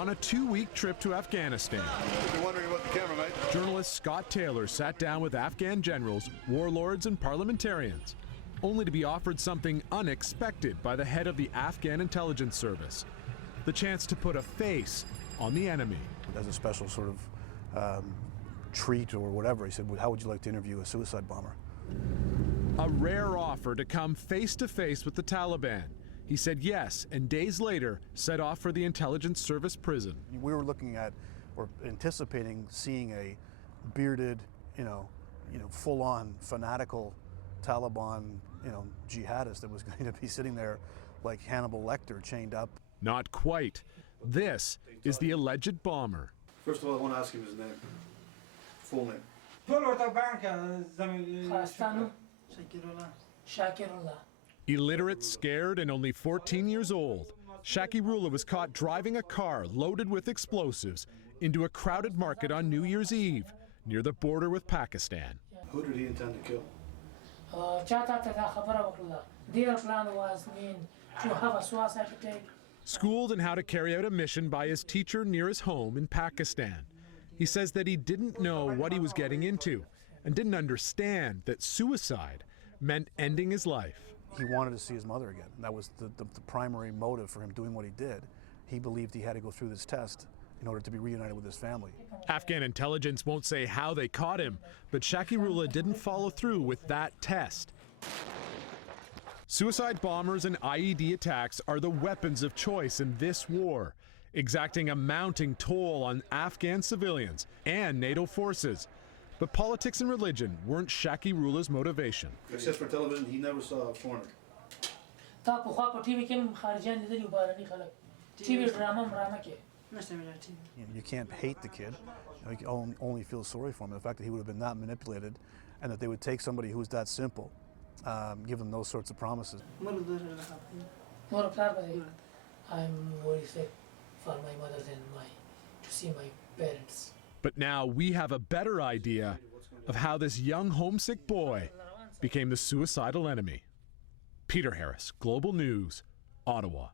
on a 2-week trip to Afghanistan. If you're wondering about the camera, mate. Journalist Scott Taylor sat down with Afghan generals, warlords, and parliamentarians, only to be offered something unexpected by the head of the Afghan intelligence service: the chance to put a face on the enemy. As a special sort of treat or whatever, he said, well, how would you like to interview a suicide bomber? A rare offer to come face to face with the Taliban. He said yes, and days later set off for the intelligence service prison. We were looking at or anticipating seeing a bearded, full-on fanatical Taliban, jihadist that was going to be sitting there like Hannibal Lecter chained up. Not quite. This is the alleged bomber. First of all, I want to ask him his name. Full name. Illiterate, scared, and only 14 years old, Shakirullah was caught driving a car loaded with explosives into a crowded market on New Year's Eve near the border with Pakistan. Who did he intend to kill? Their plan was to have a suicide attack. Schooled in how to carry out a mission by his teacher near his home in Pakistan, he says that he didn't know what he was getting into and didn't understand that suicide meant ending his life. He wanted to see his mother again. That was the primary motive for him doing what he did. He believed he had to go through this test in order to be reunited with his family. Afghan intelligence won't say how they caught him, but Shakirullah didn't follow through with that test. Suicide bombers and IED attacks are the weapons of choice in this war, exacting a mounting toll on Afghan civilians and NATO forces. But politics and religion weren't Shakirullah's motivation. Except for television, he never saw a foreigner. You can't hate the kid. You can only feel sorry for him. The fact that he would have been that manipulated and that they would take somebody who's that simple, give them those sorts of promises. I'm very sick for my mother and to see my parents. But now we have a better idea of how this young homesick boy became the suicidal enemy. Peter Harris, Global News, Ottawa.